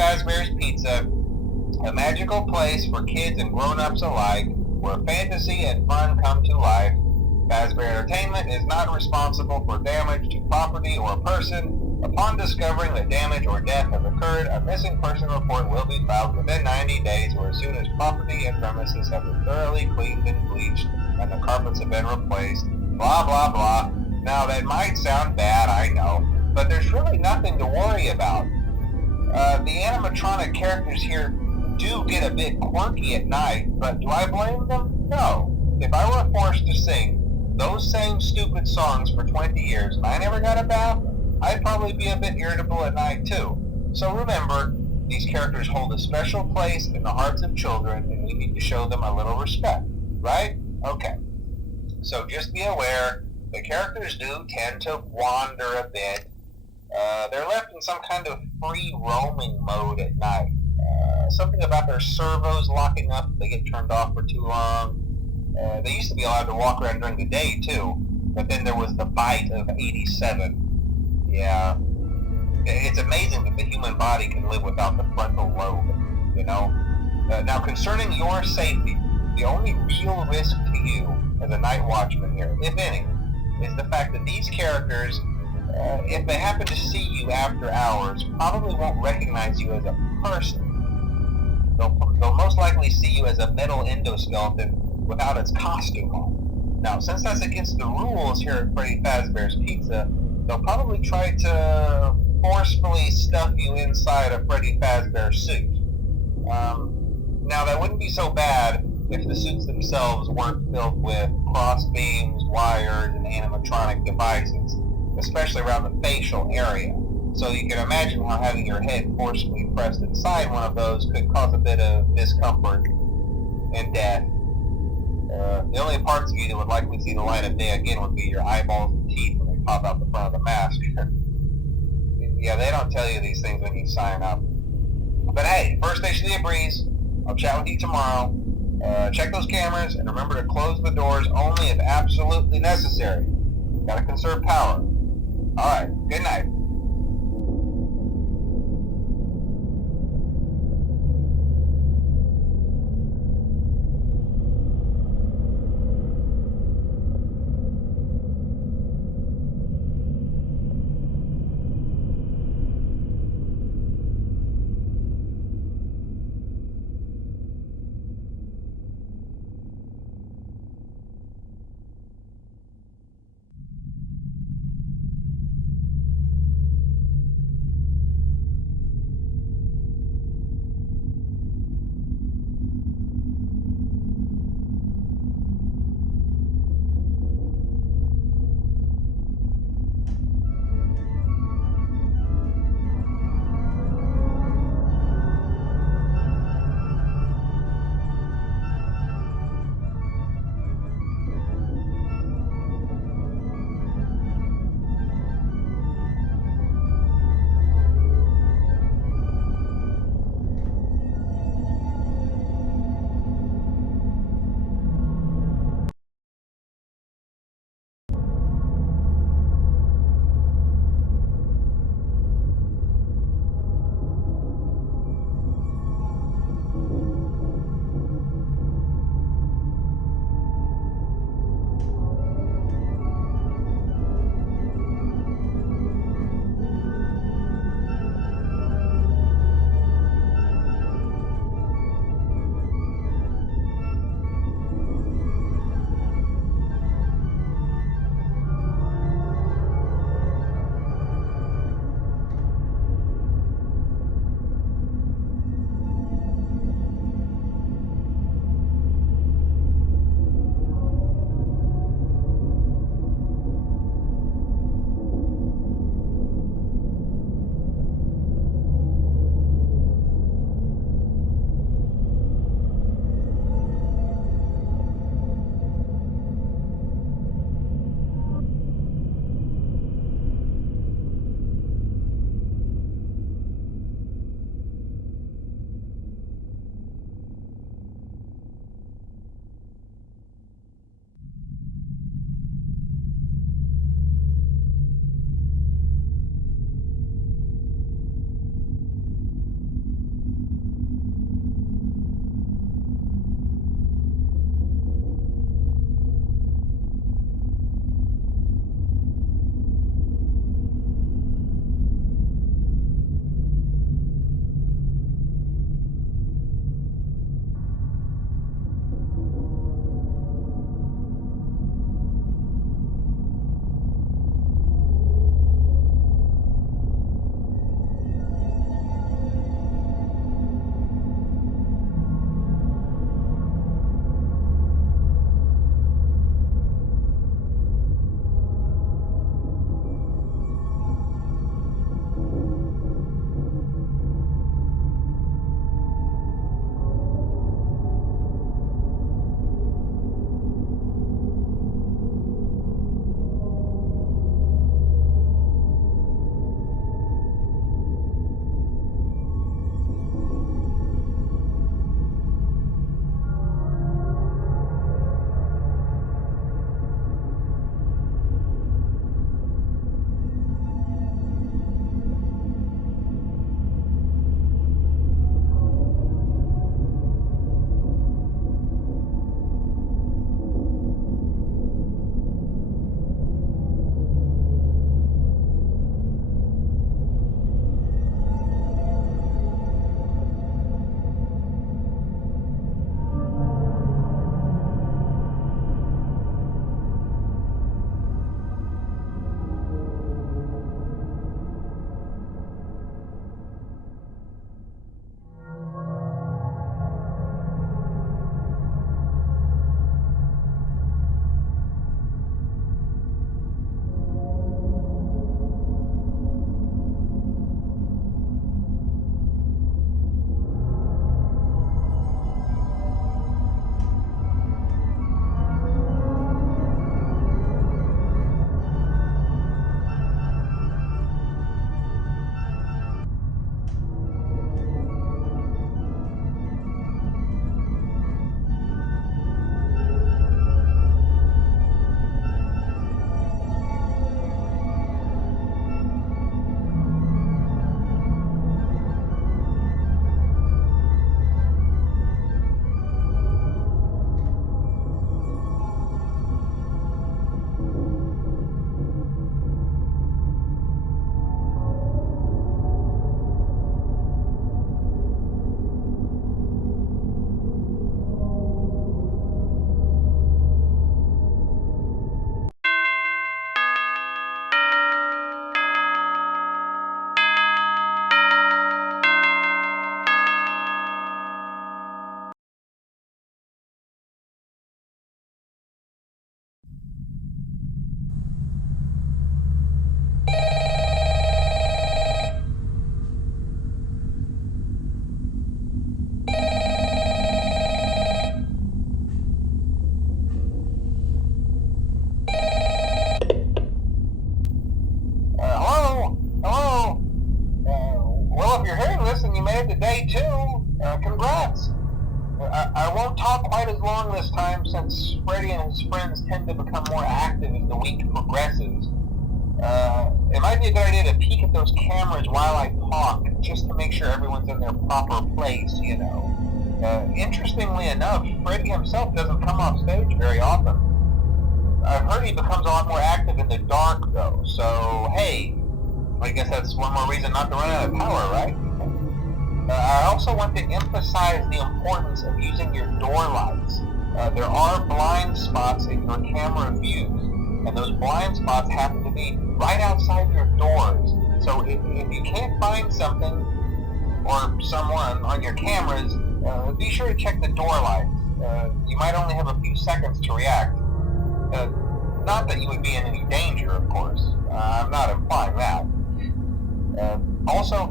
Fazbear's Pizza, a magical place for kids and grown-ups alike, where fantasy and fun come to life. Fazbear Entertainment is not responsible for damage to property or person. Upon discovering that damage or death has occurred, a missing person report will be filed within 90 days or as soon as property and premises have been thoroughly cleaned and bleached and the carpets have been replaced. Blah, blah, blah. Now, that might sound bad, I know, but there's really nothing to worry about. The animatronic characters here do get a bit quirky at night, but do I blame them? No. If I were forced to sing those same stupid songs for 20 years and I never got a bath, I'd probably be a bit irritable at night too. So remember, these characters hold a special place in the hearts of children and we need to show them a little respect, right? Okay. So just be aware, the characters do tend to wander a bit. They're left in some kind of free roaming mode at night. Something about their servos locking up if they get turned off for too long. They used to be allowed to walk around during the day too, but then there was the bite of 87. Yeah. It's amazing that the human body can live without the frontal lobe, you know? Now, concerning your safety, the only real risk to you as a night watchman here, if any, is the fact that these characters, if they happen to see you after hours, probably won't recognize you as a person. They'll most likely see you as a metal endoskeleton without its costume on. Now, since that's against the rules here at Freddy Fazbear's Pizza, they'll probably try to forcefully stuff you inside a Freddy Fazbear suit. Now, that wouldn't be so bad if the suits themselves weren't filled with cross beams, wires, and animatronic devices, especially around the facial area. So you can imagine how having your head forcefully pressed inside one of those could cause a bit of discomfort and death. The only parts of you that would likely see the light of day again would be your eyeballs and teeth when they pop out the front of the mask. Yeah, they don't tell you these things when you sign up. But hey, First Station of the Breeze, I'll chat with you tomorrow. Check those cameras and remember to close the doors only if absolutely necessary. Gotta conserve power. Alright, good night. listen, you made it to day 2. Congrats. I won't talk quite as long this time since Freddy and his friends tend to become more active as the week progresses. It might be a good idea to peek at those cameras while I talk, just to make sure everyone's in their proper place, you know. Interestingly enough, Freddy himself doesn't come off stage very often. I've heard he becomes a lot more active in the dark, though, so hey, I guess that's one more reason not to run out of power, right? I also want to emphasize the importance of using your door lights. There are blind spots in your camera views, and those blind spots happen to be right outside your doors. So if you can't find something or someone on your cameras, be sure to check the door lights. You might only have a few seconds to react. Not that you would be in any danger, of course. I'm not implying that. Also,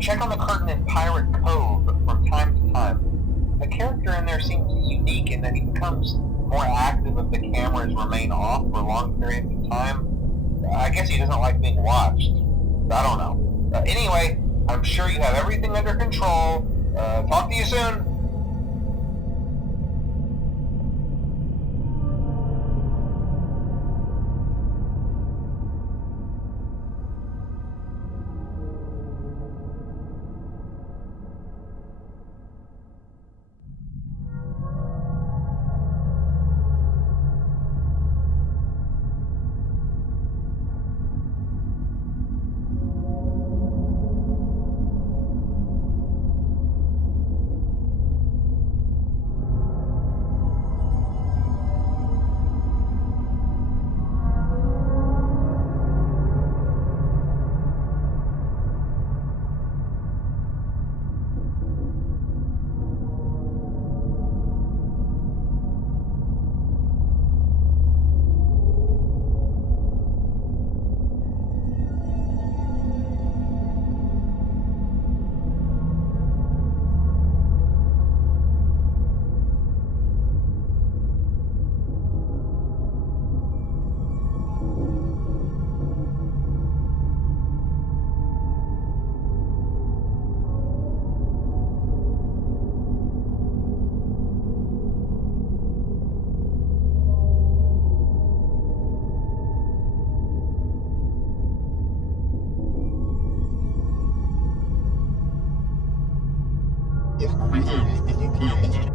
check on the curtain in Pirate Cove from time to time. The character in there seems unique in that he becomes more active if the cameras remain off for long periods of time. I guess he doesn't like being watched. I don't know. Anyway, I'm sure you have everything under control. Talk to you soon. Orbital